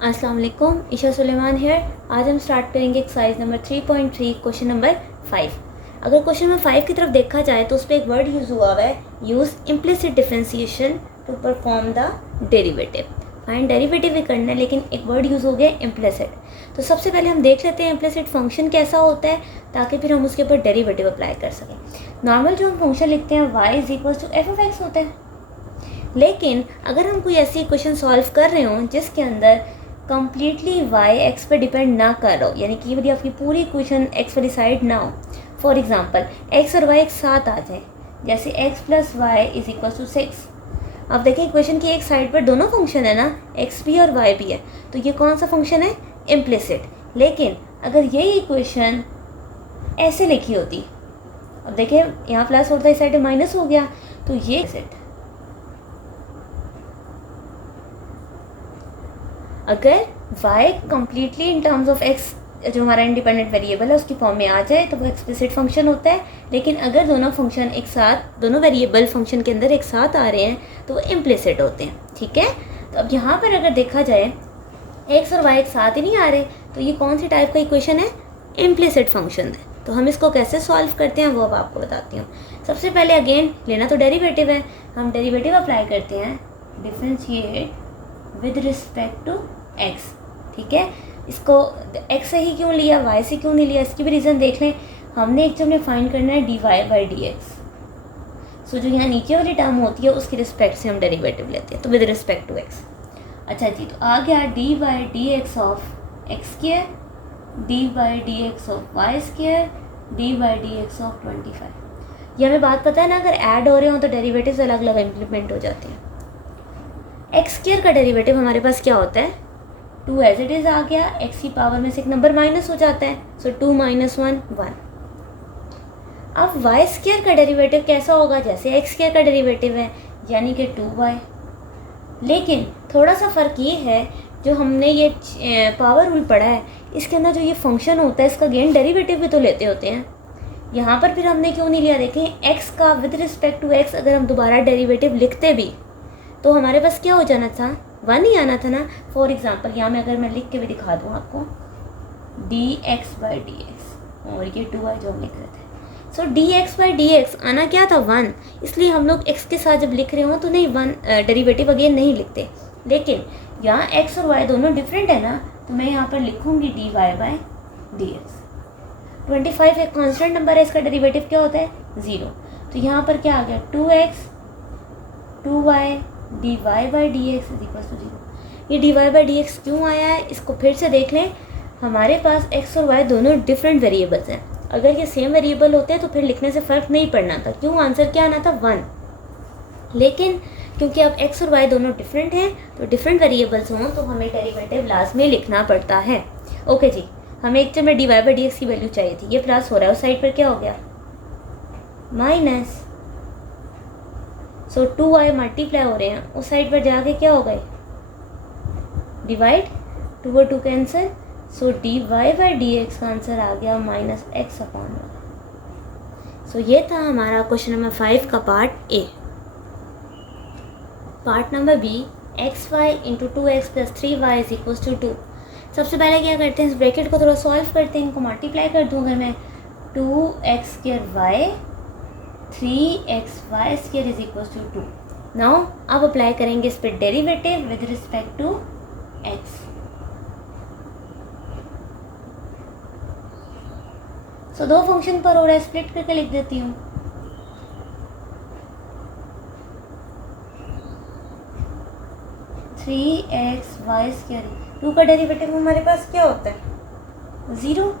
अस्सलाम वालेकुम, ईशा सुलेमान हेयर। आज हम स्टार्ट करेंगे एक्सरसाइज नंबर 3.3 क्वेश्चन नंबर 5। अगर क्वेश्चन नंबर 5 की तरफ देखा जाए तो उस पर एक वर्ड यूज़ हुआ हुआ है, use implicit differentiation to perform the derivative. Find derivative भी करना है लेकिन एक वर्ड यूज़ हो गया इम्प्लिसिट। तो सबसे पहले हम देख लेते हैं इम्प्लिसिट फंक्शन कैसा होता है ताकि फिर हम उसके ऊपर डेरिवेटिव अप्लाई कर सकें। नॉर्मल जो हम फंक्शन लिखते हैं y is equal to F of X होता है, लेकिन अगर हम कोई ऐसी इक्वेशन सॉल्व कर रहे हों जिसके अंदर कम्प्लीटली वाई एक्स पे डिपेंड ना कर रहा हो, यानी कि यदि आपकी पूरी इक्वेशन एक्स वाली साइड ना हो, फॉर एग्जांपल एक्स और वाई एक साथ आ जाए, जैसे X plus Y is equal to 6। अब देखें इक्वेशन की एक साइड पर दोनों फंक्शन है ना, एक्स भी और वाई भी है, तो ये कौन सा फंक्शन है? इम्प्लिसिट। लेकिन अगर यही इक्वेशन ऐसे लिखी होती, अब देखें यहाँ प्लस होता है, इस साइड माइनस हो गया, तो ये अगर y completely in terms of x जो हमारा इंडिपेंडेंट वेरिएबल है उसकी फॉर्म में आ जाए तो वो एक्सप्लिसिट फंक्शन होता है। लेकिन अगर दोनों फंक्शन एक साथ, दोनों वेरिएबल फंक्शन के अंदर एक साथ आ रहे हैं तो वो इम्प्लिसिट होते हैं। ठीक है, तो अब यहाँ पर अगर देखा जाए x और y एक साथ ही नहीं आ रहे, तो ये कौन सी टाइप का इक्वेशन है? इम्प्लिसिट फंक्शन है। तो हम इसको कैसे सॉल्व करते हैं वो अब आपको बताती हूँ। सबसे पहले अगेन लेना तो डेरिवेटिव है, हम डेरिवेटिव अप्लाई करते हैं, differentiate with respect to x। ठीक है, इसको x से ही क्यों लिया, y से क्यों नहीं लिया, इसकी भी रीज़न देख लें। हमने एक जब फाइंड करना है dy बाई डी एक्स, सो जो यहाँ नीचे वाली टर्म होती है उसकी रिस्पेक्ट से हम डेरिवेटिव लेते हैं, तो विद रिस्पेक्ट टू x। अच्छा जी, तो आ गया D by D x of X square, D by D x of Y square, D by D x of 25। ये हमें बात पता है ना, अगर ऐड हो रहे हो तो डेरिवेटिव्स अलग अलग इम्प्लीमेंट हो जाते हैं। एक्स स्क्वायर का डेरिवेटिव हमारे पास क्या होता है? 2 एज इट इज़ आ गया, x की पावर में से एक नंबर माइनस हो जाता है, सो 2 माइनस 1 1। अब y स्क्वायर का डेरिवेटिव कैसा होगा? जैसे x स्क्वायर का डेरिवेटिव है, यानी कि 2y। लेकिन थोड़ा सा फ़र्क ये है, जो हमने ये पावर रूल पढ़ा है इसके अंदर जो ये फंक्शन होता है इसका गेन डेरिवेटिव भी तो लेते होते हैं। यहाँ पर फिर हमने क्यों नहीं लिया? देखें x का विद रिस्पेक्ट टू x अगर हम दोबारा डेरिवेटिव लिखते भी तो हमारे पास क्या हो जाना था? 1 ही आना था ना। फॉर एग्जाम्पल यहाँ में अगर मैं लिख के भी दिखा दूँ आपको, D X by D X, और ये 2y जो हम लिख रहे थे, so D X by D X आना क्या था? 1। इसलिए हम लोग x के साथ जब लिख रहे हो तो नहीं 1 डेरिवेटिव अगेन नहीं लिखते। लेकिन यहाँ x और y दोनों डिफरेंट है ना, तो मैं यहाँ पर लिखूँगी D Y by D X. 25 एक कॉन्स्टेंट नंबर है, इसका डेरिवेटिव क्या होता है? 0। तो यहाँ पर क्या आ गया? 2x 2y D Y by D x is equal to 0। ये D Y by D X क्यों आया है इसको फिर से देख लें। हमारे पास x और y दोनों डिफरेंट वेरिएबल्स हैं, अगर ये सेम वेरिएबल होते हैं तो फिर लिखने से फ़र्क नहीं पड़ना था। क्यों? आंसर क्या आना था? 1। लेकिन क्योंकि अब x और y दोनों डिफरेंट हैं तो डिफरेंट वेरिएबल्स हों तो हमें डेरिवेटिव लाजमी लिखना पड़ता है। ओके जी, हमें एक में D Y by D x की वैल्यू चाहिए थी, ये प्लस हो रहा है, उस साइड पर क्या हो गया? माइनस। सो 2y मल्टीप्लाई हो रहे हैं, उस साइड पर जाके क्या हो गए? डिवाइड, 2 और 2 cancel, so D Y by D X का आंसर आ गया माइनस एक्स अपॉन 1। सो ये था हमारा क्वेश्चन नंबर 5 का part A. Part number B, X Y into 2x plus 3y is equal to 2। सबसे पहले क्या करते हैं, इस ब्रैकेट को थोड़ा सॉल्व करते हैं, इनको मल्टीप्लाई कर दूँ अगर मैं, 2x square Y 3xy square is equal to 2। Now अब अप्लाई करेंगे इस पर derivative with respect to x। So दो फंक्शन पर हो रहा है, स्प्लिट करके लिख देती हूँ। थ्री एक्स वाई स्क्वायर, 2 का डेरिवेटिव हमारे पास क्या होता है? 0।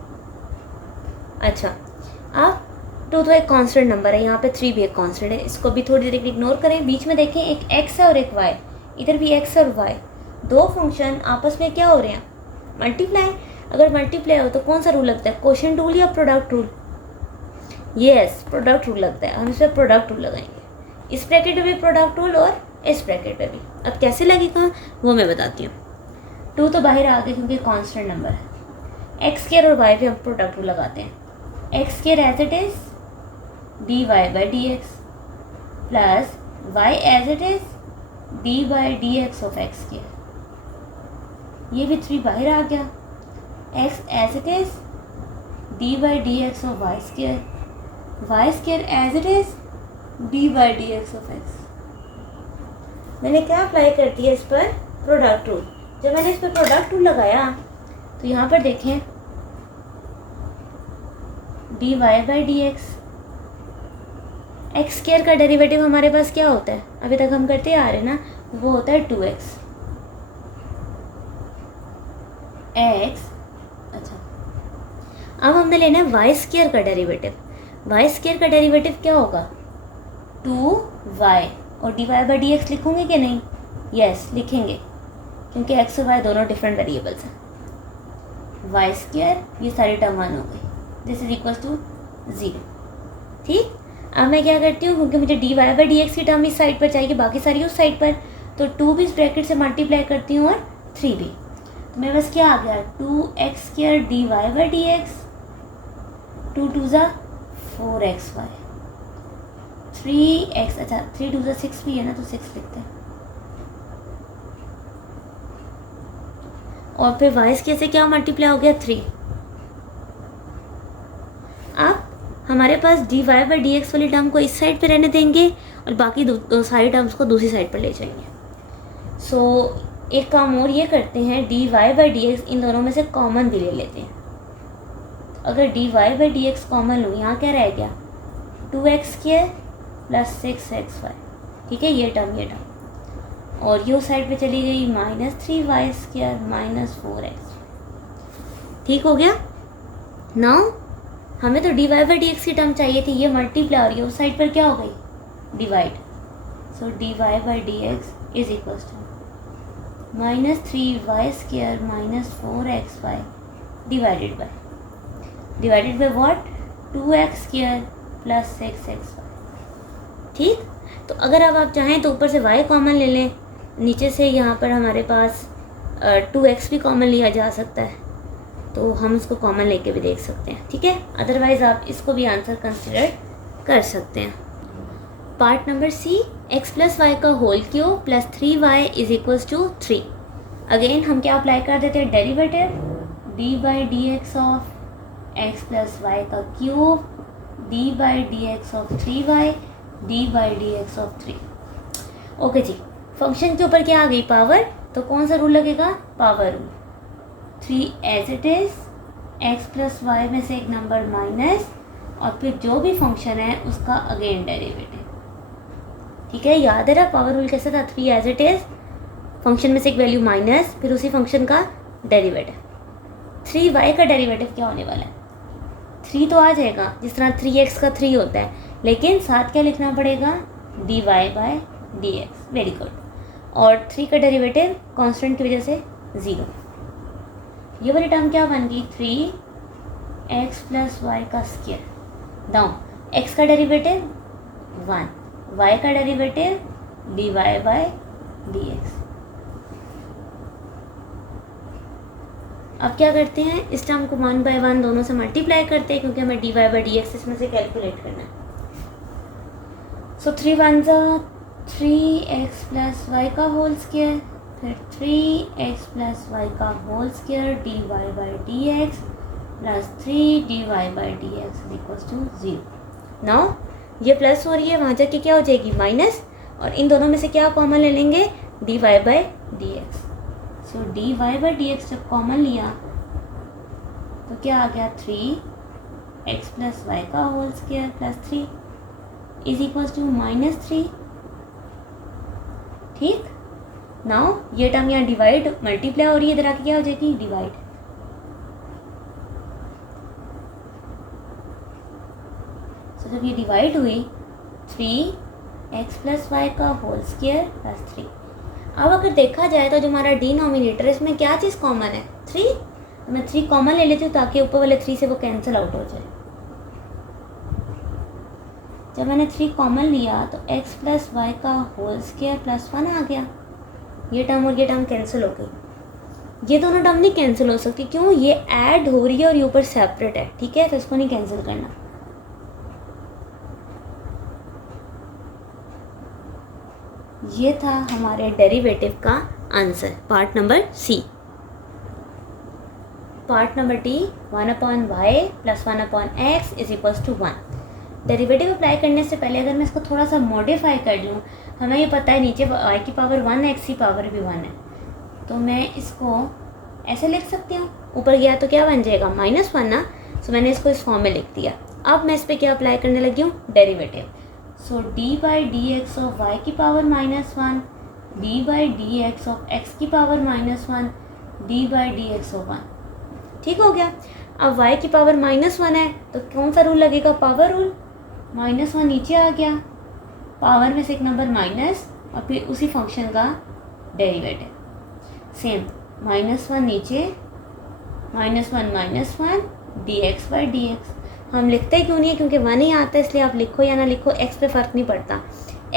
अच्छा, अब 2 तो एक कांस्टेंट नंबर है, यहाँ पे 3 भी एक कांस्टेंट है, इसको भी थोड़ी देर इग्नोर करें। बीच में देखें एक x है और एक y, इधर भी x और y, दो फंक्शन आपस में क्या हो रहे हैं? मल्टीप्लाई। अगर मल्टीप्लाई हो तो कौन सा रूल लगता है? क्वोशिएंट रूल या product rule? Yes, product rule लगता है, हम इस पर प्रोडक्ट रूल लगाएंगे। इस ब्रैकेट में भी प्रोडक्ट रूल और इस ब्रैकेट में भी। अब कैसे लगेगा वो मैं बताती हूँ। 2 तो बाहर आ गए क्योंकि कॉन्स्टेंट नंबर है, एक्स स्क्वायर और वाई पे हम प्रोडक्ट रूल लगाते हैं। X square as it is D Y by D x plus Y as it is D by D x of X square. ये भी 3 बाहर आ गया, x as it is D by D x of Y square as it is D by D x of X. मैंने क्या apply कर दिया इस पर, प्रोडक्ट रूल। जब मैंने इस पर प्रोडक्ट रूल लगाया तो यहाँ पर देखें D Y by D X square का डेरिवेटिव हमारे पास क्या होता है, अभी तक हम करते आ रहे हैं ना, वो होता है 2x x। अच्छा, अब हमने लेना है वाई स्केयर का डेरिवेटिव। वाई स्केयर का डेरिवेटिव क्या होगा, 2y, और D Y by D X लिखोगे कि नहीं, यस लिखेंगे, क्योंकि x और y दोनों डिफरेंट वेरिएबल्स हैं। वाई स्केयर, ये सारी टर्म 1 हो गई, दिस इज इक्वल टू 0। ठीक, अब मैं क्या करती हूँ, क्योंकि मुझे D Y by D x की टर्म इस साइड पर चाहिए, बाकी सारी उस साइड पर, तो 2 भी इस ब्रैकेट से मल्टीप्लाई करती हूँ और 3 भी, तो मेरे पास क्या आ गया, 2x square D Y by D X, 2 2 ज़ा 4xy, 3x, अच्छा 3 2 ज़ा 6 भी है ना, तो 6 लिखते हैं। और फिर y स्क्वायर से क्या मल्टीप्लाई हो गया, 3। अब हमारे पास D Y by D X वाली टर्म को इस साइड पे रहने देंगे और बाकी दो सारी टर्म्स को दूसरी साइड पर ले जाएंगे। सो एक काम और ये करते हैं, D Y by D X इन दोनों में से कॉमन भी ले लेते हैं। अगर D Y by D x common लूँ, यहाँ क्या रह गया, 2x स्क्वायर प्लस 6xy, ठीक है, ये टर्म, और ये साइड पे चली गई -3y स्क्वायर माइनस 4x। ठीक हो गया। नाउ हमें तो D Y by D x की टर्म चाहिए थी, ये मल्टीप्लाई और ये उस साइड पर क्या हो गई, divide. So D Y by D x is equal to -3y square minus 4xy divided by what, 2x square plus 6xy। ठीक, तो अगर अब आप चाहें तो ऊपर से y कॉमन ले लें, नीचे से यहाँ पर हमारे पास 2x भी कॉमन लिया जा सकता है, तो हम इसको कॉमन लेके भी देख सकते हैं। ठीक है, अदरवाइज़ आप इसको भी आंसर कंसिडर कर सकते हैं। Part number c, x plus y का whole cube plus 3y is equals to 3। Again हम क्या अप्लाई कर देते हैं, derivative d by D x of x plus y का cube d by D x of 3y d by D x of 3। Okay जी, function के ऊपर क्या आ गई, पावर, तो कौन सा रूल लगेगा, power rule. 3 as it is, x plus y में से एक नंबर माइनस, और फिर जो भी फंक्शन है उसका अगेन डेरिवेटिव। ठीक है, याद है ना पावर रूल कैसा था, 3 एज इट इज़, फंक्शन में से एक वैल्यू माइनस, फिर उसी फंक्शन का डेरिवेटिव। 3y का डेरिवेटिव क्या होने वाला है, 3 तो आ जाएगा, जिस तरह 3x का 3 होता है, लेकिन साथ क्या लिखना पड़ेगा, dy by dx। Very good. और 3 का डेरिवेटिव कांस्टेंट की वजह से 0। ये वाली टर्म क्या बन गई, 3x प्लस वाई का स्क्वायर डाउन, x का डेरिवेटिव 1, y का डेरिवेटिव dy बाय dx। अब क्या करते हैं, इस टर्म को 1 बाय 1 दोनों से मल्टीप्लाई करते हैं, क्योंकि हमें dy बाय dx इसमें से कैलकुलेट करना है। सो 3 1 ज़ा 3x प्लस वाई का होल स्क्वायर, फिर 3x प्लस वाई का whole square D Y by D x plus 3 d Y by D x equals to 0। Now ये प्लस हो रही है, वहाँ जाके क्या हो जाएगी, माइनस, और इन दोनों में से क्या कॉमन ले लेंगे, d Y by D x. So D Y by D x जब कॉमन लिया तो क्या आ गया, 3x प्लस वाई का whole square plus 3 is equals to -3। ठीक, नाउ ये टर्म यहाँ डिवाइड मल्टीप्लाई हो रही है, इधर आके क्या हो जाएगी, डिवाइड। सो जब ये डिवाइड हुई, 3x प्लस वाई का होल स्क्वायर प्लस 3। अब अगर देखा जाए तो जो हमारा डिनोमिनेटर है इसमें क्या चीज़ कॉमन है, 3, तो मैं 3 कॉमन ले लेती हूँ ताकि ऊपर वाले 3 से वो कैंसिल आउट हो जाए। जब मैंने 3 कॉमन लिया तो x प्लस वाई का होल स्क्वायर प्लस 1 आ गया, ये टर्म और ये टर्म कैंसिल हो गई। ये दोनों टर्म नहीं कैंसिल हो सकती, क्यों, ये ऐड हो रही है और ये ऊपर सेपरेट है। ठीक है, तो इसको नहीं कैंसिल करना। ये था हमारे डेरिवेटिव का answer, part number c. Part number d 1/y + 1/x is equals to 1। Derivative apply करने से पहले अगर मैं इसको थोड़ा सा मॉडिफाई कर लूँ, हमें ये पता है नीचे y की पावर 1 x की पावर भी 1 है, तो मैं इसको ऐसे लिख सकती हूँ। ऊपर गया तो क्या बन जाएगा -1 ना, सो मैंने इसको इस फॉर्म में लिख दिया। अब मैं इस पर क्या अप्लाई करने लगी हूँ, derivative. So d/dx of y की पावर -1 d/dx ऑफ x की पावर -1 d/dx ऑफ 1। ठीक हो गया। अब y की पावर -1 है तो कौन सा रूल लगेगा, पावर रूल। -1 नीचे आ गया, पावर में से एक नंबर माइनस और फिर उसी फंक्शन का डेरिवेटिव। सेम -1 नीचे, -1 dx/dx। हम लिखते क्यों नहीं है, क्योंकि 1 ही आता है, इसलिए आप लिखो या ना लिखो x पे फ़र्क नहीं पड़ता।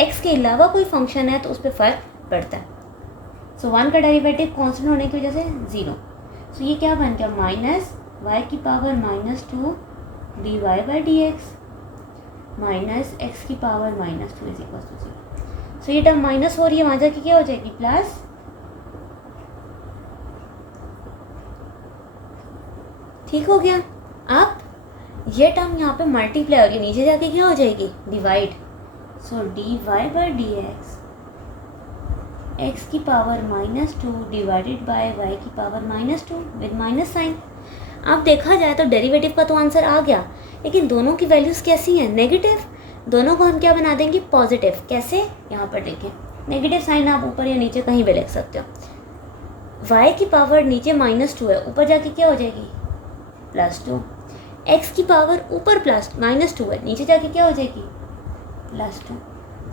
x के अलावा कोई फंक्शन है तो उस पर फ़र्क पड़ता है। सो 1 का डेरिवेटिव कॉन्स्टेंट होने की वजह से 0। सो ये क्या बन गया, -y की पावर -2 dy/dx माइनस x की पावर -2 इज इक्वल टू 0। सो ये टर्म माइनस हो रही है, वहाँ जाके क्या हो जाएगी, प्लस। ठीक हो गया। अब ये टर्म यहाँ पे मल्टीप्लाई होगी, नीचे जाके क्या हो जाएगी, डिवाइड। सो dy/dx x की पावर -2 डिवाइडेड बाय y की पावर -2 विद माइनस साइन। अब देखा जाए तो डेरिवेटिव का तो आंसर आ गया, लेकिन दोनों की वैल्यूज़ कैसी हैं, नेगेटिव। दोनों को हम क्या बना देंगे, पॉजिटिव। कैसे, यहाँ पर देखें, नेगेटिव साइन आप ऊपर या नीचे कहीं भी लिख सकते हो। y की पावर नीचे -2 है, ऊपर जाके क्या हो जाएगी, +2। x की पावर ऊपर -2 है, नीचे जाके क्या हो जाएगी, +2।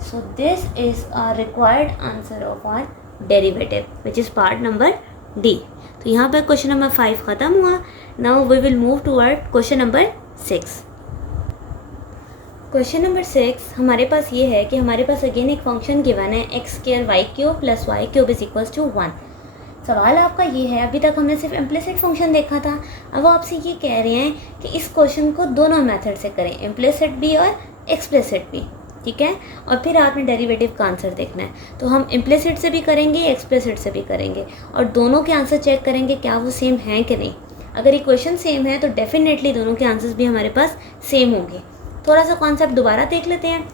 So this is our required answer of our derivative which is part number d. तो यहाँ पर क्वेश्चन नंबर 5 ख़त्म हुआ। Now we will move toward question number 6। Question number 6 हमारे पास ये है कि हमारे पास अगेन एक फंक्शन गिवन है x² y³ + y³ is equals to 1। सवाल आपका ये है, अभी तक हमने सिर्फ इम्प्लिसिट फंक्शन देखा था, अब आपसे ये कह रहे हैं कि इस क्वेश्चन को दोनों मेथड से करें, इम्प्लिसिट भी और एक्सप्लिसिट भी। ठीक है, और फिर आपने डेरिवेटिव का आंसर देखना है। तो हम इम्प्लिसिट से भी करेंगे, एक्सप्लिसिट से भी करेंगे, और दोनों के आंसर चेक करेंगे क्या वो सेम हैं कि नहीं। अगर इक्वेशन सेम है तो डेफिनेटली दोनों के आंसर्स भी हमारे पास सेम होंगे। थोड़ा सा कॉन्सेप्ट दोबारा देख लेते हैं।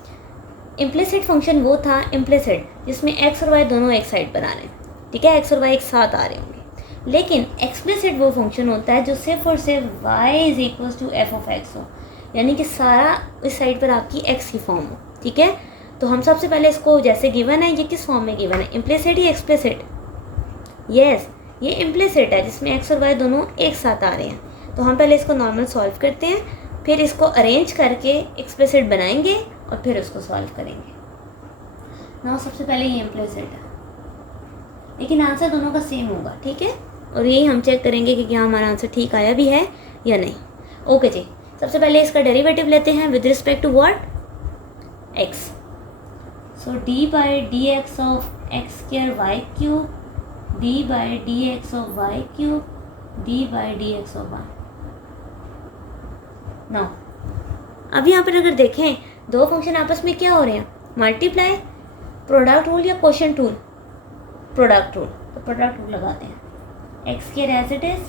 इम्प्लिसिट फंक्शन वो था, इम्प्लिसिट, जिसमें x और y दोनों एक साइड पर आ रहे हैं। ठीक है, x और y एक साथ आ रहे होंगे। लेकिन एक्सप्लिसिट वो फंक्शन होता है जो सिर्फ और सिर्फ y is equals to f of x हो, यानी कि सारा इस साइड पर आपकी x की फॉर्म हो। ठीक है, तो हम सबसे पहले इसको, जैसे गिवन है, ये किस फॉर्म में गिवन है, इम्प्लिसिट या एक्सप्लिसिट। यस, ये इम्प्लिसिट है जिसमें x और y दोनों एक साथ आ रहे हैं। तो हम पहले इसको नॉर्मल सॉल्व करते हैं, फिर इसको अरेंज करके एक्सप्लिसिट बनाएंगे और फिर उसको सॉल्व करेंगे। ना सबसे पहले ये इम्प्लिसिट है, लेकिन आंसर दोनों का सेम होगा। ठीक है, और यही हम चेक करेंगे कि क्या हमारा आंसर ठीक आया भी है या नहीं। ओके जी, सबसे पहले इसका डेरिवेटिव लेते हैं with respect to what, x। सो d/dx of x² y³ d/dx of y³ d/dx of 1। Now अब यहाँ पर अगर देखें, दो फंक्शन आपस में क्या हो रहे हैं, मल्टीप्लाई, प्रोडक्ट रूल या क्वोशिएंट रूल, प्रोडक्ट रूल। तो प्रोडक्ट रूल लगाते हैं, x² as it is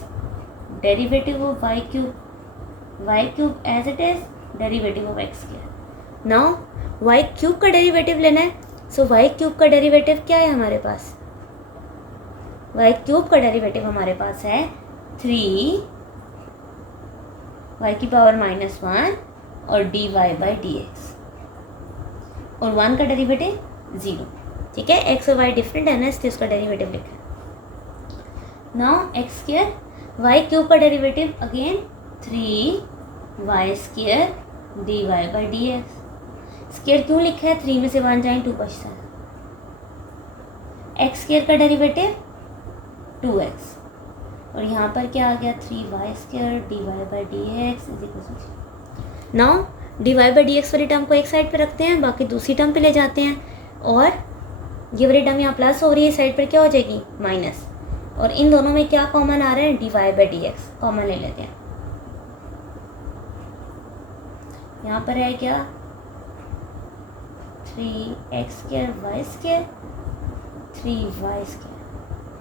derivative of y³ y³ as it is derivative of x²। Now y³ का डेरिवेटिव लेना है। सो y³ का डेरिवेटिव क्या है हमारे पास, y³ का डेरिवेटिव हमारे पास है 3 y की पावर -1 और dy/dx, और 1 का डेरिवेटिव 0। ठीक है, x और y डिफरेंट है ना, इसलिए उसका डेरिवेटिव लिखा है। नाउ x² y³ का derivative again 3y² dy/dx। Square क्यों लिखा है, 3 में से 1 जाए 2 बचता है। x² का डेरिवेटिव 2x, और यहाँ पर क्या आ गया, 3y² dy/dx is equal to. Now dy/dx वाली टर्म को एक साइड पे रखते हैं, बाकी दूसरी टर्म पे ले जाते हैं, और ये वाली टर्म यहाँ प्लस हो रही है, साइड पर क्या हो जाएगी, माइनस, और इन दोनों में क्या कॉमन आ रहा है, dy/dx कॉमन ले लेते हैं। यहाँ पर है क्या, 3x² y² 3y²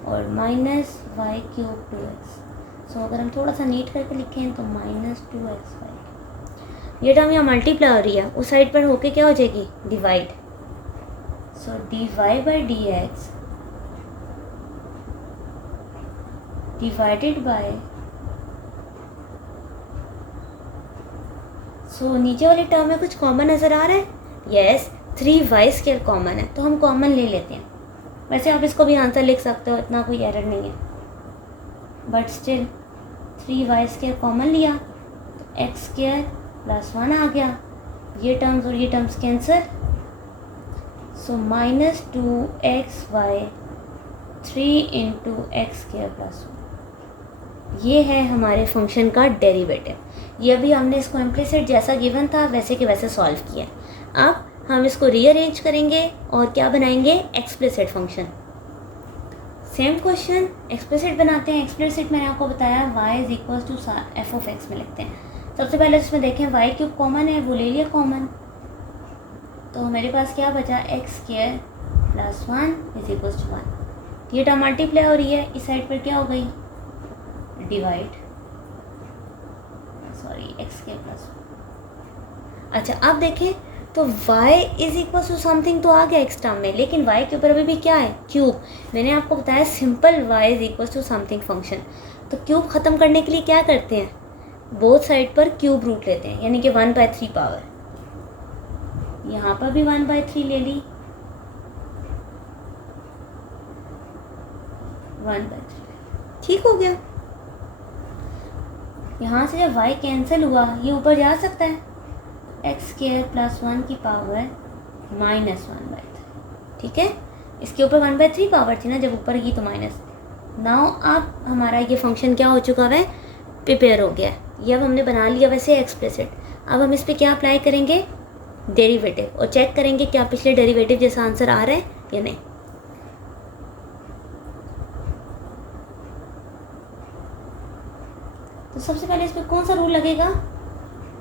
और -y³ 2x। सो अगर हम थोड़ा सा नीट करके लिखें तो -2xy, ये टर्म यहाँ मल्टीप्लाई हो रही है, उस साइड पर होके क्या हो जाएगी, divide. So dy by dx divided by, so नीचे वाली टर्म में कुछ कॉमन नज़र आ रहा है, यस 3y² कॉमन है, तो हम कॉमन ले लेते हैं। वैसे आप इसको भी आंसर लिख सकते हो, इतना कोई एरर नहीं है, बट स्टिल 3y² कॉमन लिया तो x² + 1 आ गया, ये टर्म्स और ये टर्म्स कैंसिल, सो -2xy 3 × x² + 1, ये है हमारे फंक्शन का डेरिवेटिव। ये अभी हमने इसको इम्प्लिसिट जैसा गिवन था वैसे के वैसे सॉल्व किया। अब हम इसको रीअरेंज करेंगे और क्या बनाएंगे, explicit function. Same question explicit बनाते हैं। एक्सप्लिसिट मैंने आपको बताया y = f(x) में लिखते हैं। सबसे पहले इसमें देखें y³ कॉमन है, वो ले लिया कॉमन, तो मेरे पास क्या बचा, x² + 1 = 1। ये टर्म मल्टीप्लाई हो रही है, इस साइड पर क्या हो गई, डिवाइड, सॉरी x² + 1। अच्छा अब देखें तो y = समथिंग तो आ गया x टर्म में, लेकिन y के ऊपर अभी भी क्या है, क्यूब। मैंने आपको बताया सिंपल y = समथिंग फंक्शन, तो क्यूब ख़त्म करने के लिए क्या करते हैं, बोथ साइड पर क्यूब रूट लेते हैं, यानी कि 1/3 पावर। यहाँ पर भी 1/3 ले ली, 1/3, ठीक हो गया। यहाँ से जब y कैंसिल हुआ, ये ऊपर जा सकता है, x² + 1 की पावर -1/3, ठीक है। इसके ऊपर 1/3 पावर थी ना, जब ऊपर की तो माइनस। नाउ अब हमारा ये फंक्शन क्या हो चुका है, प्रिपेयर हो गया है। ये अब हमने बना लिया वैसे एक्सप्लिसिट। अब हम इस पर क्या अप्लाई करेंगे, डेरिवेटिव, और चेक करेंगे क्या पिछले डेरिवेटिव जैसा आंसर आ रहा है या नहीं। तो सबसे पहले इस पर कौन सा रूल लगेगा,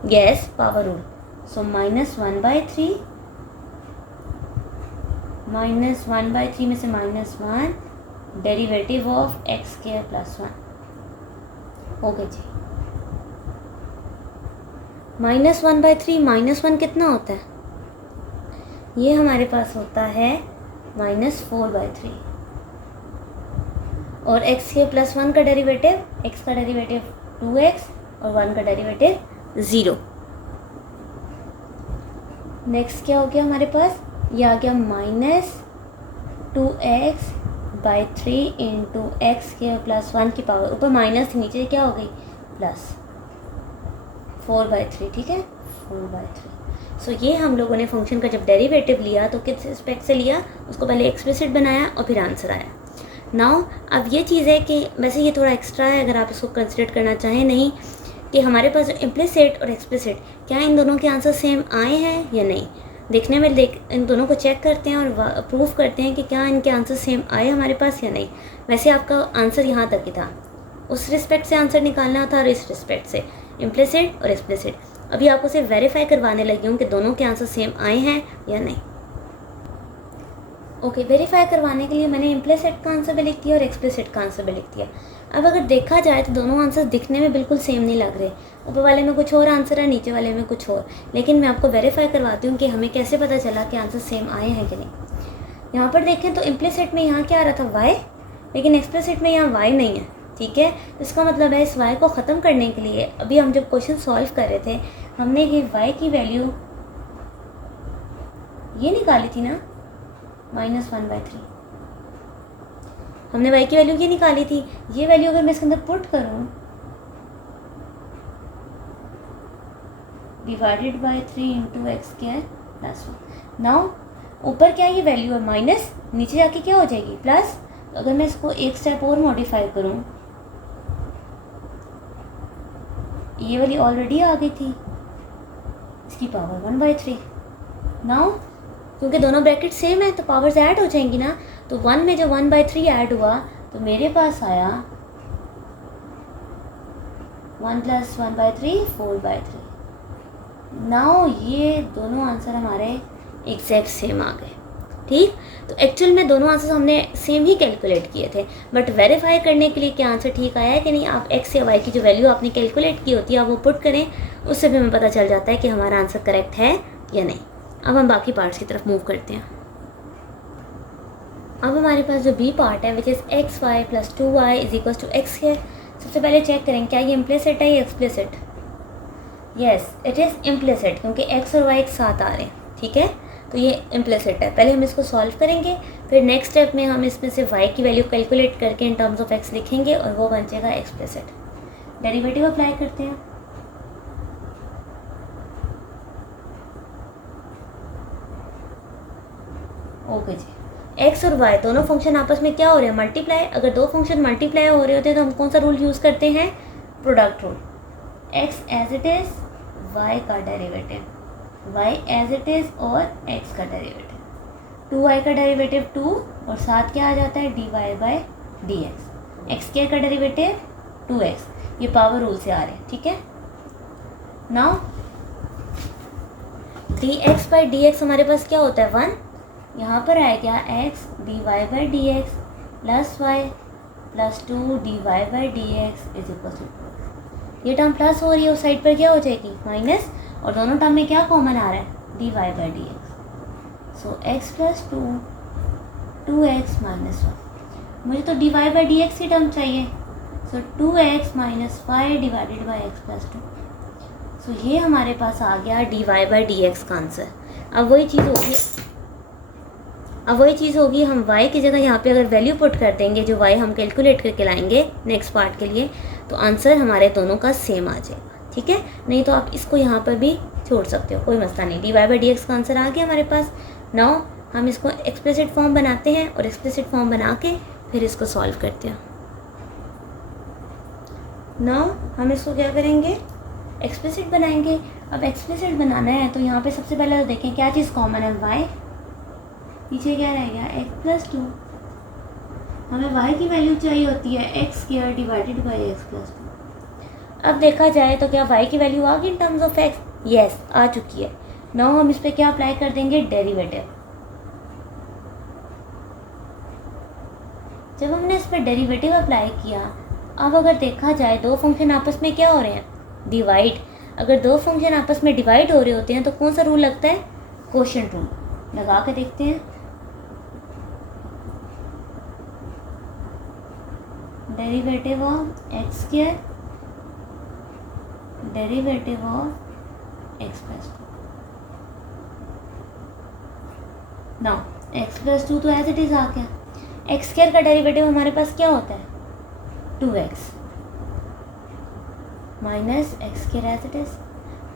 यस पावर रूल। सो -1/3, -1/3 में से -1, डेरिवेटिव ऑफ x² + 1, ओके जी। -1/3 -1 कितना होता है, ये हमारे पास होता है -4/3, और x² + 1 का डेरिवेटिव, x का डेरिवेटिव 2x और 1 का डेरिवेटिव 0। नेक्स्ट क्या हो गया हमारे पास, ये आ गया -2x/3 × x² + 1 की पावर, ऊपर माइनस नीचे क्या हो गई, प्लस 4/3, ठीक है, 4/3। सो ये हम लोगों ने फंक्शन का जब डेरिवेटिव लिया तो किस रिस्पेक्ट से लिया, उसको पहले एक्सप्लिसिट बनाया और फिर आंसर आया। नाउ अब ये चीज़ है कि वैसे ये थोड़ा एक्स्ट्रा है, अगर आप इसको कंसिडर करना चाहें, नहीं कि हमारे पास इम्प्लिसिट और एक्सप्लिसिट, क्या इन दोनों के आंसर सेम आए हैं या नहीं। देखने में इन दोनों को चेक करते हैं और प्रूव करते हैं कि क्या इनके आंसर सेम आए हमारे पास या नहीं। वैसे आपका आंसर यहाँ तक ही था, उस रिस्पेक्ट से आंसर निकालना था और इस रिस्पेक्ट से, इम्प्लिसिट और एक्सप्लिसिट। अभी आपको सिर्फ वेरीफाई करवाने लगी हूँ कि दोनों के आंसर सेम आए हैं या नहीं। ओके, वेरीफाई करवाने के लिए मैंने इम्प्लिसिट का आंसर भी लिख दिया और एक्सप्लिसिट का आंसर भी लिख दिया। अब अगर देखा जाए तो दोनों आंसर दिखने में बिल्कुल सेम नहीं लग रहे, ऊपर वाले में कुछ और आंसर है, नीचे वाले में कुछ और। लेकिन मैं आपको वेरीफाई करवाती हूँ कि हमें कैसे पता चला कि आंसर सेम आए हैं कि नहीं। यहाँ पर देखें तो इम्प्लिसिट में यहाँ क्या आ रहा था, y, लेकिन एक्सप्लिसिट में यहाँ y नहीं है, ठीक है। इसका मतलब है इस y को ख़त्म करने के लिए अभी हम जब क्वेश्चन सॉल्व कर रहे थे, हमने ये y की वैल्यू ये निकाली थी ना, -1/3, हमने y की वैल्यू ये निकाली थी। ये वैल्यू अगर मैं इसके अंदर पुट करूँ, डिवाइडेड बाय 3 × x² + 1। नाउ ऊपर क्या ये वैल्यू है माइनस, नीचे जाके क्या हो जाएगी प्लस। तो अगर मैं इसको एक स्टेप और मॉडिफाई करूँ, ये वाली ऑलरेडी आ गई थी, इसकी पावर 1/3। नाउ क्योंकि दोनों ब्रैकेट सेम है तो पावर्स ऐड हो जाएंगी ना, तो 1 में जो 1/3 ऐड हुआ तो मेरे पास आया 1 + 1/3 4/3। नाउ ये दोनों आंसर हमारे एग्जैक्ट सेम आ गए। ठीक। तो एक्चुअल में दोनों आंसर्स हमने सेम ही कैलकुलेट किए थे, बट वेरीफाई करने के लिए कि आंसर ठीक आया है कि नहीं, आप एक्स या वाई की जो वैल्यू आपने कैलकुलेट की होती है आप वो पुट करें, उससे भी हमें पता चल जाता है कि हमारा आंसर करेक्ट है या नहीं। अब हम बाकी पार्ट्स की तरफ मूव करते हैं। अब हमारे पास जो बी पार्ट है which is x y plus 2y is equal to x है। सबसे पहले चेक करें क्या ये इम्प्लिसिट है या explicit. Yes it is implicit, क्योंकि एक्स और वाई एक साथ आ रहे हैं, ठीक है, तो ये इम्प्लिसिट है। पहले हम इसको सॉल्व करेंगे, फिर नेक्स्ट स्टेप में हम इसमें से y की वैल्यू कैलकुलेट करके इन टर्म्स ऑफ x लिखेंगे और वो बन जाएगा एक्सप्लिसिट। डेरिवेटिव अप्लाई करते हैं। ओके जी, x और y दोनों फंक्शन आपस में क्या हो रहे हैं, मल्टीप्लाई। अगर दो फंक्शन मल्टीप्लाई हो रहे होते हैं तो हम कौन सा रूल यूज़ करते हैं, product rule. x as it is, y का derivative, y as it is और x का डेरिवेटिव, 2y का डेरिवेटिव 2 और साथ क्या आ जाता है dy/dx, x² का डेरिवेटिव 2x, ये पावर रूल से आ रहे हैं, ठीक है। नाउ 3x/dx हमारे पास क्या होता है 1, यहाँ पर आएगा x dy/dx plus y plus 2 dy/dx is equal to, ये टर्म प्लस हो रही है, उस साइड पर क्या हो जाएगी माइनस, और दोनों टर्म में क्या कॉमन आ रहा है dy/dx। सो x प्लस 2 2x माइनस 1, मुझे तो dy/dx की टर्म चाहिए, सो 2x minus 5 divided by x plus 2। सो ये हमारे पास आ गया dy/dx का आंसर। अब वही चीज़ होगी, हम y की जगह यहाँ पे अगर वैल्यू पुट कर देंगे, जो y हम कैलकुलेट करके लाएंगे नेक्स्ट पार्ट के लिए, तो आंसर हमारे दोनों का सेम आ जाएगा, ठीक है। नहीं तो आप इसको यहाँ पर भी छोड़ सकते हो, कोई मसला नहीं। dy/dx का आंसर आ गया हमारे पास। नाउ हम इसको एक्सप्लिसिट फॉर्म बनाते हैं और एक्सप्लिसिट फॉर्म बना के फिर इसको सॉल्व करते हैं। नाउ हम इसको क्या करेंगे, एक्सप्लिसिट बनाएंगे। अब एक्सप्लिसिट बनाना है तो यहाँ पे सबसे पहले तो देखें क्या चीज़ कॉमन है, y, पीछे क्या रहेगा x प्लस 2, हमें y की वैल्यू चाहिए होती है x² divided by x plus 2। अब देखा जाए तो क्या y की वैल्यू आ गई in terms of x, yes आ चुकी है। नाउ हम इस पर क्या अप्लाई कर देंगे, डेरिवेटिव। जब हमने इस पर डेरिवेटिव अप्लाई किया, अब अगर देखा जाए दो फंक्शन आपस में क्या हो रहे हैं, डिवाइड। अगर दो फंक्शन आपस में डिवाइड हो रहे होते हैं तो कौन सा रूल लगता है, क्वोशिएंट रूल। लगा के देखते हैं, derivative of x² derivative of x plus 2। Now x plus 2 तो एज इट इज आ गया, x² का डेरिवेटिव हमारे पास क्या होता है 2x minus x² as it is,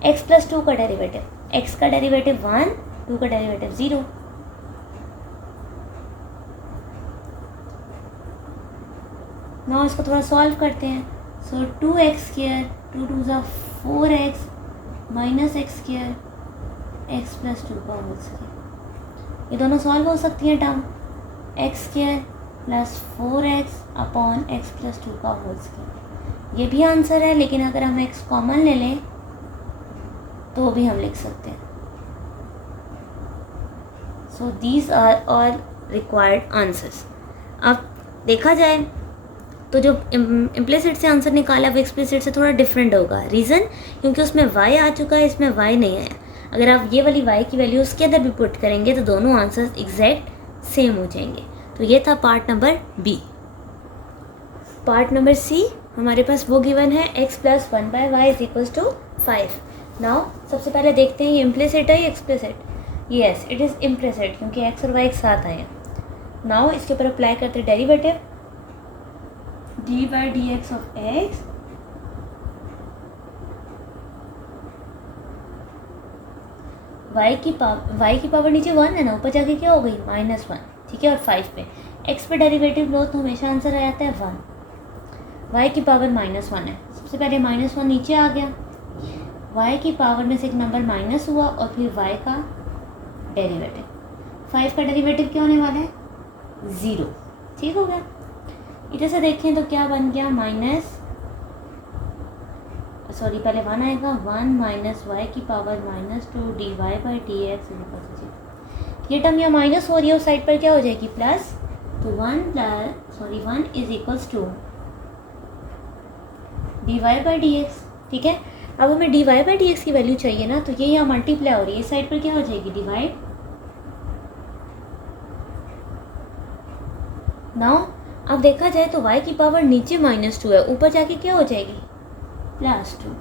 x plus 2 का डेरिवेटिव, x का डेरिवेटिव 1, 2 का डेरिवेटिव 0। नाउ इसको थोड़ा सॉल्व करते हैं। सो 2x², 2 2 ज़ा 4x minus x² x plus 2 का होल स्क्वायर, ये दोनों सॉल्व हो सकती हैं term, x² plus 4x upon x plus 2 का होल स्क्वायर, ये भी आंसर है। लेकिन अगर हम x कॉमन ले लें तो भी हम लिख सकते हैं। So these are all required answers. अब देखा जाए तो जो इम्प्लिसिट से आंसर निकाला वो एक्सप्लिसिट से थोड़ा डिफरेंट होगा। रीज़न, क्योंकि उसमें y आ चुका है, इसमें y नहीं आया। अगर आप ये वाली y की वैल्यू उसके अंदर भी पुट करेंगे तो दोनों आंसर्स एग्जैक्ट सेम हो जाएंगे। तो ये था part number b. Part number c हमारे पास वो गिवन है x plus 1/y is equals to 5। Now सबसे पहले देखते हैं ये इम्प्लिसिट है या explicit. Yes it is implicit, क्योंकि x और y एक साथ आए हैं। नाउ इसके ऊपर अप्लाई करते हैं derivative, d/dx of x y की पावर नीचे 1 है ना, ऊपर जाके क्या हो गई -1, ठीक है। और 5 पे x पे डेरिवेटिव लो तो हमेशा आंसर आ जाता है 1। y की पावर -1 है, सबसे पहले -1 नीचे आ गया, y की पावर में से एक नंबर माइनस हुआ और फिर y का डेरिवेटिव, 5 का डेरिवेटिव क्या होने वाला है 0, ठीक हो गया। इधर से देखें तो क्या बन गया पहले 1 आएगा, 1 माइनस y की पावर -2 dy/dx। ये टर्म यहाँ माइनस हो रही है, उस साइड पर क्या हो जाएगी प्लस, तो 1 is equals to dy by D x. ठीक है, अब हमें dy बाई डी एक्स की वैल्यू चाहिए ना, तो ये यहाँ मल्टीप्लाई हो रही है, इस साइड पर क्या हो जाएगी डिवाइड। नाउ अब देखा जाए तो y की पावर नीचे -2 है, ऊपर जाके क्या हो जाएगी +2।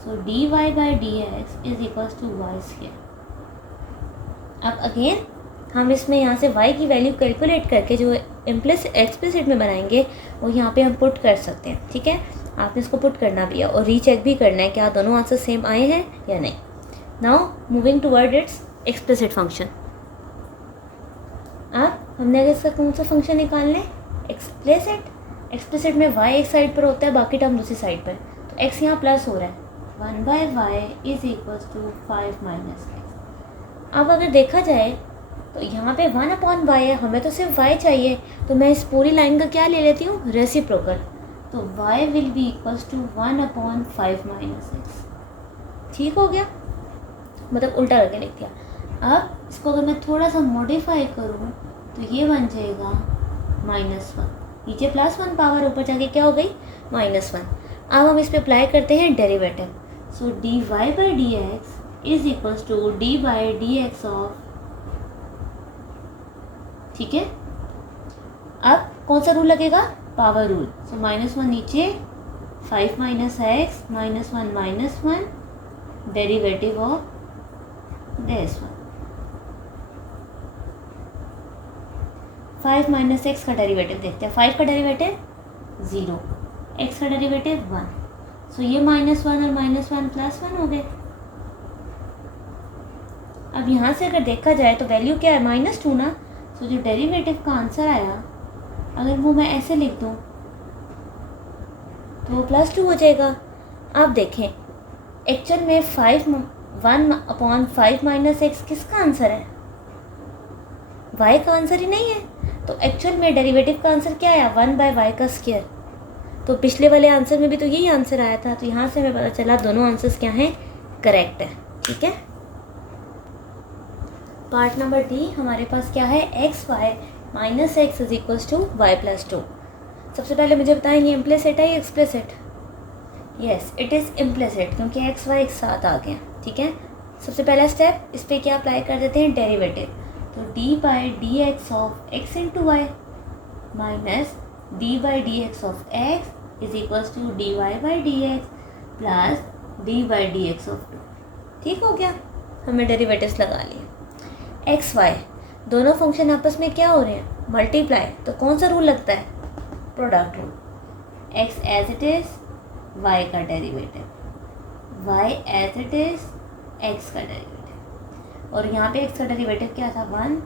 So dy by D x is equals to y square. अब अगेन हम इसमें यहाँ से y की वैल्यू कैलकुलेट करके जो एक्सप्लिसिट में बनाएंगे वो यहाँ पे हम पुट कर सकते हैं। ठीक है, आपने इसको पुट करना भी है और रीचेक भी करना है क्या दोनों आंसर सेम आए हैं या नहीं। Now moving toward it's explicit function. अब हमने अगर इसका कौन सा फंक्शन निकालना है एक्सप्लिसिट में y एक साइड पर होता है, बाकी टर्म दूसरी साइड पर, तो x यहाँ प्लस हो रहा है, 1/y is equals to 5 minus x। अब अगर देखा जाए तो यहाँ पे 1/y है, हमें तो सिर्फ y चाहिए, तो मैं इस पूरी लाइन का क्या ले लेती हूँ रेसिप्रोकल, तो y will be equals to 1/5 minus x। ठीक हो गया, मतलब उल्टा करके लिख दिया। अब इसको अगर मैं थोड़ा सा मॉडिफाई करूँ तो ये बन जाएगा -1, नीचे +1 पावर, ऊपर जाके क्या हो गई -1। अब हम इस पर अप्लाई करते हैं derivative, so dy by D x is equals to d by D x of. ठीक है, अब कौन सा रूल लगेगा पावर रूल, सो -1 नीचे 5 minus x -1 derivative of -1। 5 minus x का डेरिवेटिव देखते हैं, 5 का डेरिवेटिव 0, x का डेरिवेटिव 1, सो ये -1 और -1 +1 हो गए। अब यहाँ से अगर देखा जाए तो वैल्यू क्या है -2 ना, सो जो डेरिवेटिव का आंसर आया अगर वो मैं ऐसे लिख दूँ तो वो +2 हो जाएगा। आप देखें एक्चुअल में 1/5 माइनस एक्स किसका आंसर है, y का आंसर ही नहीं है, तो एक्चुअल में डेरिवेटिव का आंसर क्या आया 1/y का स्क्वायर। तो पिछले वाले आंसर में भी तो यही आंसर आया था, तो यहाँ से हमें पता चला दोनों आंसर्स क्या हैं करेक्ट है। ठीक है, पार्ट नंबर डी हमारे पास क्या है xy minus x is equals to y plus 2। सबसे पहले मुझे बताएं ये इम्प्लिसिट है या explicit. Yes it is implicit क्योंकि एक्स वाई एक साथ आ गए। ठीक है, सबसे पहला स्टेप इस पर क्या अप्लाई कर देते हैं डेरिवेटिव, तो d by D x of x into y minus d by D x of x is equals to d Y by D x plus d by D x of 2। ठीक हो गया, हमने derivatives लगा लिए। X Y दोनों function आपस में क्या हो रहे हैं मल्टीप्लाई, तो कौन सा रूल लगता है product rule, x as it is y का derivative, y as it is x का डेरिवेटिव, और यहाँ पे एक्स का डेरिवेटिव क्या था 1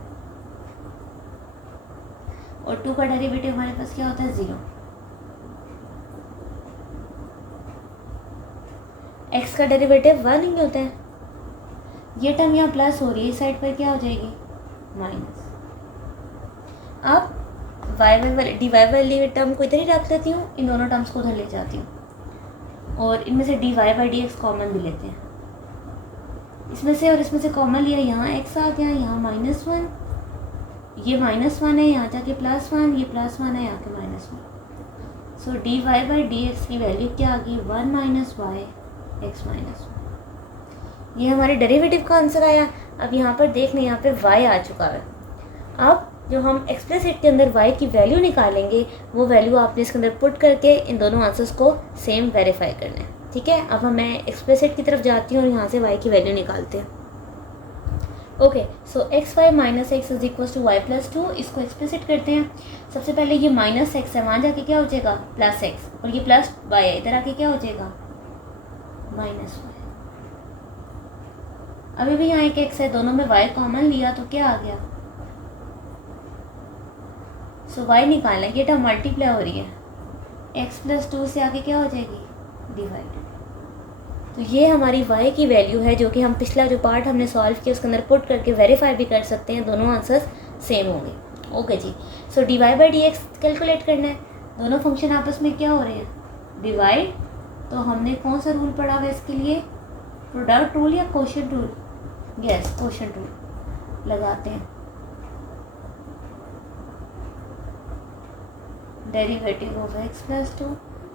और 2 का डेरिवेटिव हमारे पास क्या होता है 0। एक्स का डेरिवेटिव 1 ही होता है, ये टर्म यहाँ प्लस हो रही है, इस साइड पर क्या हो जाएगी माइनस। अब डी वाई वाली टर्म को इधर ही रख लेती हूँ, इन दोनों टर्म्स को उधर ले जाती हूँ और इनमें से d Y by D x common भी लेते हैं, इसमें से और इसमें से कॉमन लिया, यहाँ एक्स आ गया, यहाँ -1, ये -1 है, यहाँ जाके +1, ये +1 है, यहाँ के -1। So D Y by D x की वैल्यू क्या आ गई 1 माइनस वाई एक्स माइनस 1। ये हमारे डेरिवेटिव का आंसर आया। अब यहाँ पर देख लें, यहाँ पे y आ चुका है। अब जो हम एक्सप्लिसिट के अंदर y की वैल्यू निकालेंगे वो वैल्यू आपने इसके अंदर पुट करके इन दोनों आंसर्स को सेम वेरीफाई करना है। ठीक है, अब मैं एक्सप्लिसिट की तरफ जाती हूँ और यहाँ से y की वैल्यू निकालते हैं। Okay, so x y minus x is equal to y plus 2, इसको एक्सप्लिसिट करते हैं। सबसे पहले ये -x है, वहाँ जाके क्या हो जाएगा +x, और ये +y है, इधर आके क्या हो जाएगा -y। अभी भी यहाँ एक x है, दोनों में y कॉमन लिया तो क्या आ गया, सो y निकालना है, ये टर्म मल्टीप्लाई हो रही है, x प्लस 2 से आगे क्या हो जाएगी डिवाइड। तो ये हमारी y की वैल्यू है, जो कि हम पिछला जो पार्ट हमने सॉल्व किया उसके अंदर पुट करके वेरीफाई भी कर सकते हैं, दोनों आंसर्स सेम होंगे। ओके जी, so D Y by D x calculate करना है, दोनों फंक्शन आपस में क्या हो रहे हैं डिवाइड। तो हमने कौन सा रूल पढ़ा हुआ है इसके लिए, प्रोडक्ट रूल या quotient rule, yes quotient rule. लगाते हैं, डेरिवेटिव ऑफ x प्लस 2,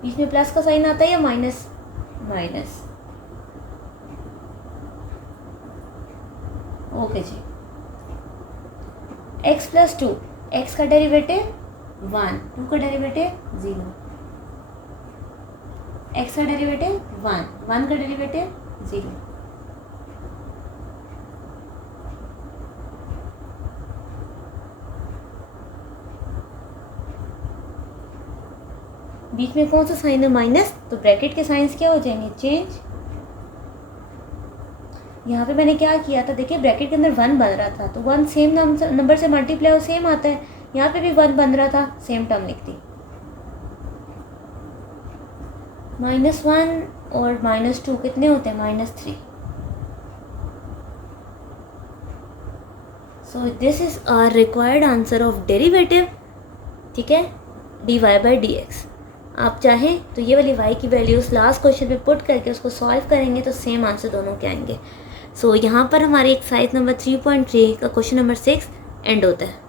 बीच में प्लस का साइन आता है या माइनस, माइनस, ओके जी। x प्लस 2, x का डेरिवेटिव 1, 2 का डेरिवेटिव 0, x का डेरिवेटिव 1, 1 का डेरिवेटिव 0। बीच में कौन सा साइन है, माइनस, तो ब्रैकेट के साइंस क्या हो जाएंगे, चेंज। यहाँ पे मैंने क्या किया था, देखिए ब्रैकेट के अंदर 1 बन रहा था, तो 1 सेम नंबर से मल्टीप्लाई हो सेम आता है, यहाँ पे भी 1 बन रहा था, सेम टर्म लिख दी। -1 और -2 कितने होते हैं, -3। So this is our required answer of derivative, ठीक है, dy/dx। आप चाहें तो ये वाली y की वैल्यूज़ लास्ट क्वेश्चन पे पुट करके उसको सॉल्व करेंगे तो सेम आंसर दोनों के आएंगे। सो यहाँ पर हमारी एक्सरसाइज नंबर 3.3 का क्वेश्चन नंबर 6 एंड होता है।